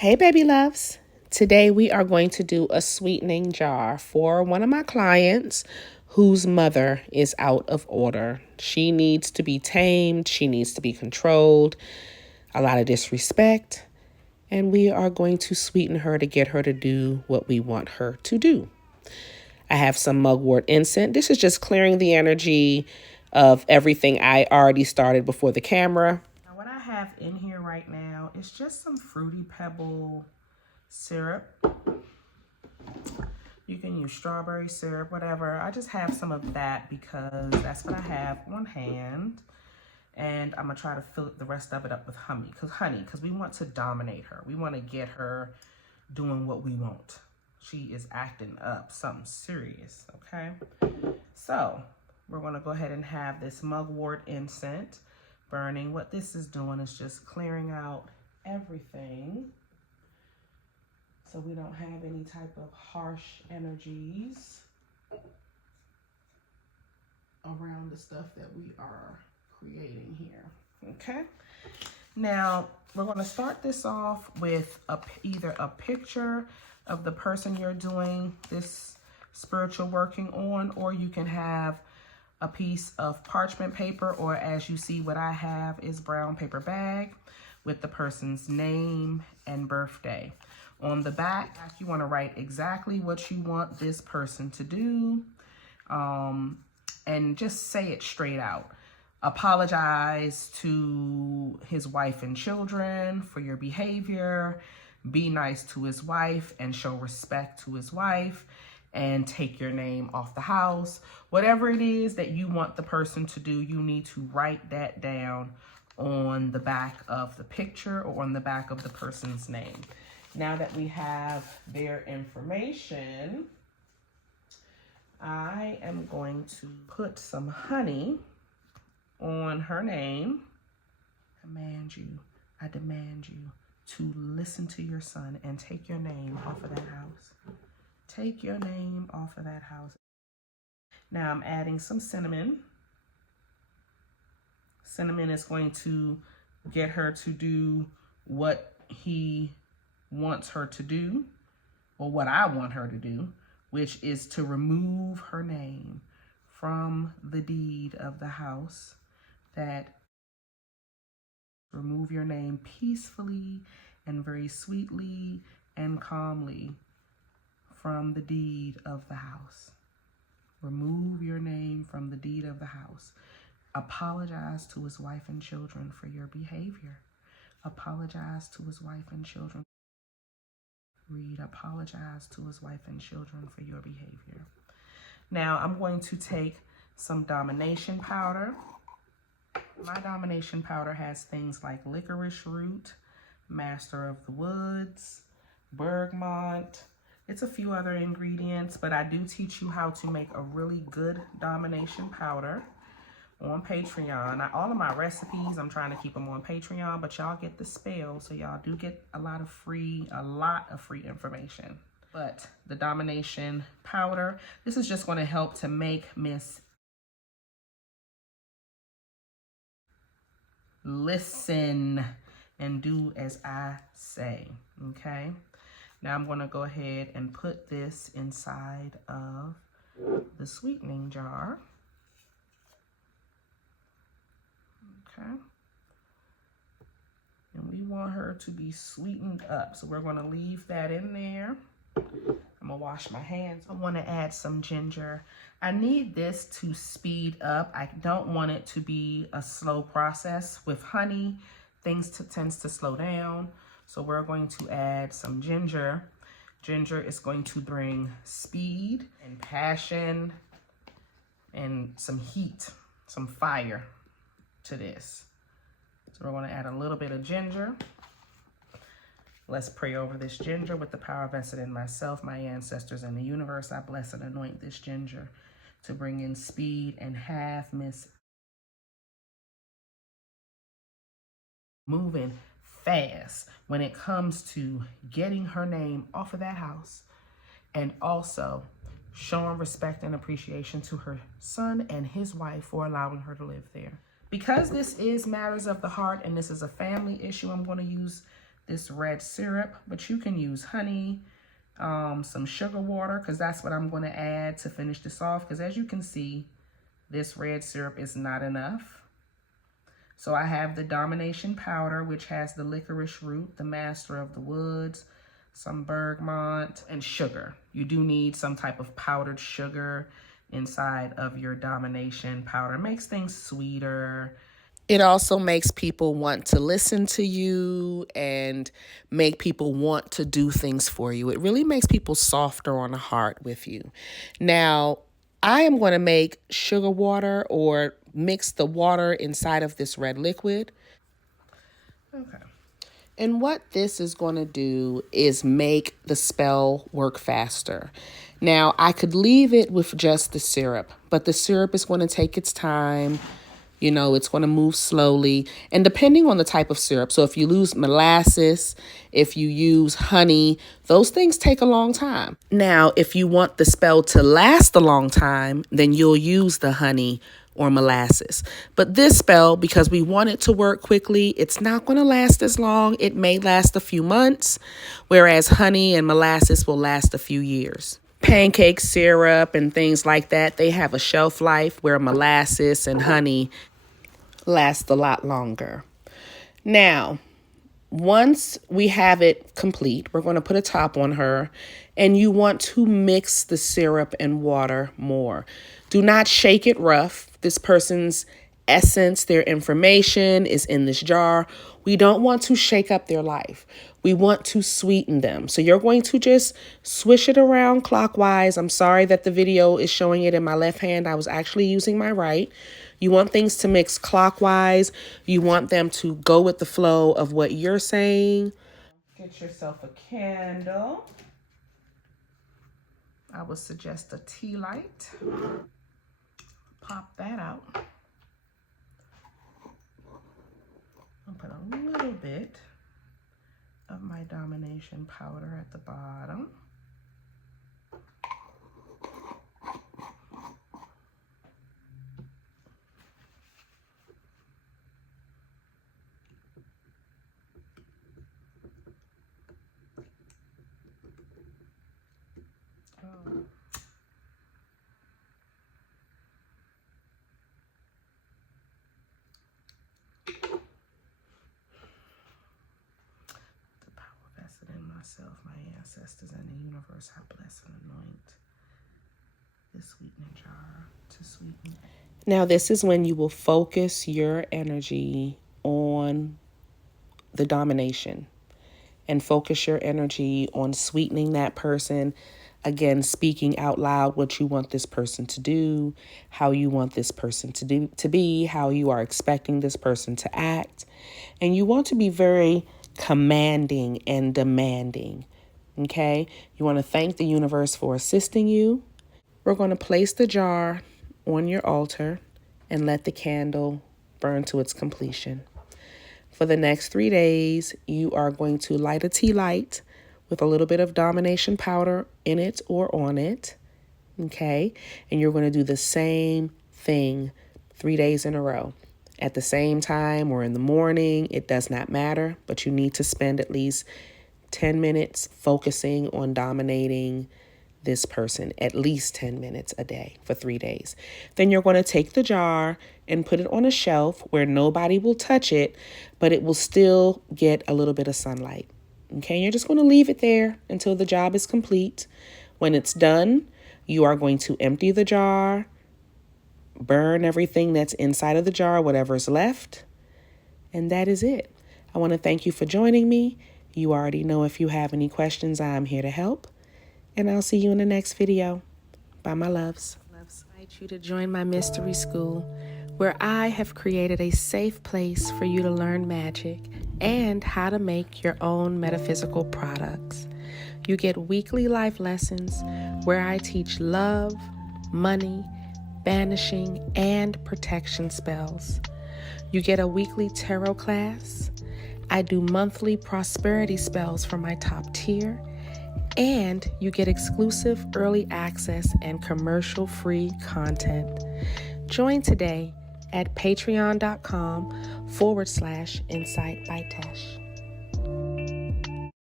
Hey, baby loves. Today we are going to do a sweetening jar for one of my clients whose mother is out of order. She needs to be tamed. She needs to be controlled. A lot of disrespect. And we are going to sweeten her to get her to do what we want her to do. I have some mugwort incense. This is just clearing the energy of everything I already started before the camera. Now, what I have in here right now is just some Fruity Pebble syrup. You can use strawberry syrup, whatever. I just have some of that because that's what I have on hand. And I'm gonna try to fill the rest of it up with honey, because we want to dominate her. We want to get her doing what we want. She is acting up, something serious, okay? So we're gonna go ahead and have this mugwort incense burning. What this is doing is just clearing out everything so we don't have any type of harsh energies around the stuff that we are creating here, okay? Now, we're gonna start this off with either a picture of the person you're doing this spiritual working on, or you can have a piece of parchment paper, or as you see, what I have is brown paper bag with the person's name and birthday. On the back, you want to write exactly what you want this person to do, and just say it straight out. Apologize to his wife and children for your behavior. Be nice to his wife and show respect to his wife, and take your name off the house. Whatever it is that you want the person to do, you need to write that down on the back of the picture or on the back of the person's name. Now that we have their information, I am going to put some honey on her name. I demand you to listen to your son and take your name off of that house. Take your name off of that house. Now I'm adding some cinnamon. Cinnamon is going to get her to do what he wants her to do, or what I want her to do, which is to remove her name from the deed of the house. Remove your name peacefully and very sweetly and calmly from the deed of the house. Remove your name from the deed of the house. Apologize to his wife and children for your behavior. Apologize to his wife and children. Apologize to his wife and children for your behavior. Now I'm going to take some domination powder. My domination powder has things like licorice root, master of the woods, bergamot. It's a few other ingredients, but I do teach you how to make a really good domination powder on Patreon. All of my recipes, I'm trying to keep them on Patreon, but y'all get the spell, so y'all do get a lot of free information. But the domination powder, this is just going to help to make Miss listen and do as I say, okay? Now I'm going to go ahead and put this inside of the sweetening jar. Okay. And we want her to be sweetened up. So we're going to leave that in there. I'm going to wash my hands. I want to add some ginger. I need this to speed up. I don't want it to be a slow process. With honey, things tends to slow down. So we're going to add some ginger. Ginger is going to bring speed and passion and some heat, some fire to this. So we're going to add a little bit of ginger. Let's pray over this ginger. With the power vested in myself, my ancestors, and the universe, I bless and anoint this ginger to bring in speed and have Miss moving fast when it comes to getting her name off of that house, and also showing respect and appreciation to her son and his wife for allowing her to live there. Because this is matters of the heart and this is a family issue, I'm going to use this red syrup, but you can use honey, some sugar water, because that's what I'm going to add to finish this off. Because as you can see, this red syrup is not enough. So I have the Domination powder, which has the licorice root, the master of the woods, some bergamot, and sugar. You do need some type of powdered sugar inside of your Domination powder. It makes things sweeter. It also makes people want to listen to you and make people want to do things for you. It really makes people softer on the heart with you. Now, I am going to make sugar water or mix the water inside of this red liquid. Okay. And what this is going to do is make the spell work faster. Now, I could leave it with just the syrup, but the syrup is going to take its time. You know, it's going to move slowly. And depending on the type of syrup, so if you use molasses, if you use honey, those things take a long time. Now, if you want the spell to last a long time, then you'll use the honey or molasses. But this spell, because we want it to work quickly, it's not going to last as long. It may last a few months, whereas honey and molasses will last a few years. Pancake syrup and things like that, they have a shelf life where molasses and honey last a lot longer. Now, once we have it complete, we're going to put a top on her, and you want to mix the syrup and water more. Do not shake it rough. This person's essence, their information is in this jar. We don't want to shake up their life. We want to sweeten them. So you're going to just swish it around clockwise. I'm sorry that the video is showing it in my left hand. I was actually using my right. You want things to mix clockwise. You want them to go with the flow of what you're saying. Get yourself a candle. I would suggest a tea light. Pop that out. I'll put a little bit of my Domination powder at the bottom. Myself, my ancestors, and the universe, I bless and anoint this sweetening jar to sweeten. Now, this is when you will focus your energy on the Domination and focus your energy on sweetening that person. Again, speaking out loud what you want this person to do, how you want this person to be, how you are expecting this person to act. And you want to be very commanding and demanding. Okay? You want to thank the universe for assisting you. We're going to place the jar on your altar and let the candle burn to its completion. For the next 3 days, you are going to light a tea light with a little bit of Domination powder in it or on it. Okay? And you're going to do the same thing 3 days in a row. At the same time or in the morning, it does not matter, but you need to spend at least 10 minutes focusing on dominating this person, at least 10 minutes a day for 3 days. Then you're going to take the jar and put it on a shelf where nobody will touch it, but it will still get a little bit of sunlight. Okay, you're just going to leave it there until the job is complete. When it's done, you are going to empty the jar, burn everything that's inside of the jar, whatever is left, and that is it. I want to thank you for joining me. You already know if you have any questions, I'm here to help, and I'll see you in the next video. Bye, my loves. I invite you to join my mystery school, where I have created a safe place for you to learn magic and how to make your own metaphysical products. You get weekly life lessons where I teach love, money, banishing, and protection spells. You get a weekly tarot class. I do monthly prosperity spells for my top tier. And you get exclusive early access and commercial-free content. Join today at patreon.com/Insight by Tesh.